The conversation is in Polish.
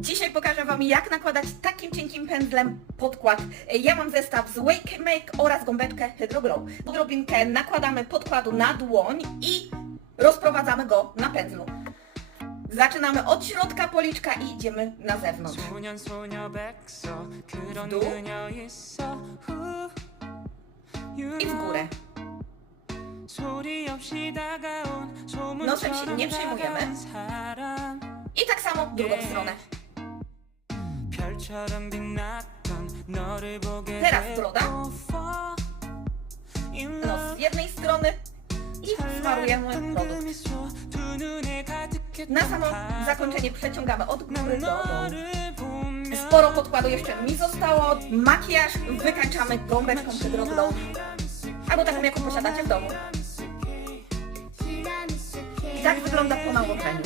Dzisiaj pokażę Wam jak nakładać takim cienkim pędzlem podkład. Ja mam zestaw z Wake Make oraz gąbeczkę Hydro Glow. Odrobinkę nakładamy podkładu na dłoń i rozprowadzamy go na pędzlu. Zaczynamy od środka policzka i idziemy na zewnątrz. W. I w górę. Nosem się nie przejmujemy. I tak samo w drugą stronę. 별처럼 빛났던 너를 보게 Teraz broda. 되고 fall in Nos love. z jednej strony i smarujemy 찬란했던 그 produkt. 미소 두 눈에 가득했던 Na samo 파도. zakończenie przeciągamy od góry 난 do dołu. 너를 보며 Sporo podkładu jeszcze mi zostało. Makijaż wykańczamy gąbeczką Hydro Glow. Albo taką, jaką posiadacie w domu. I tak wygląda po nałożeniu.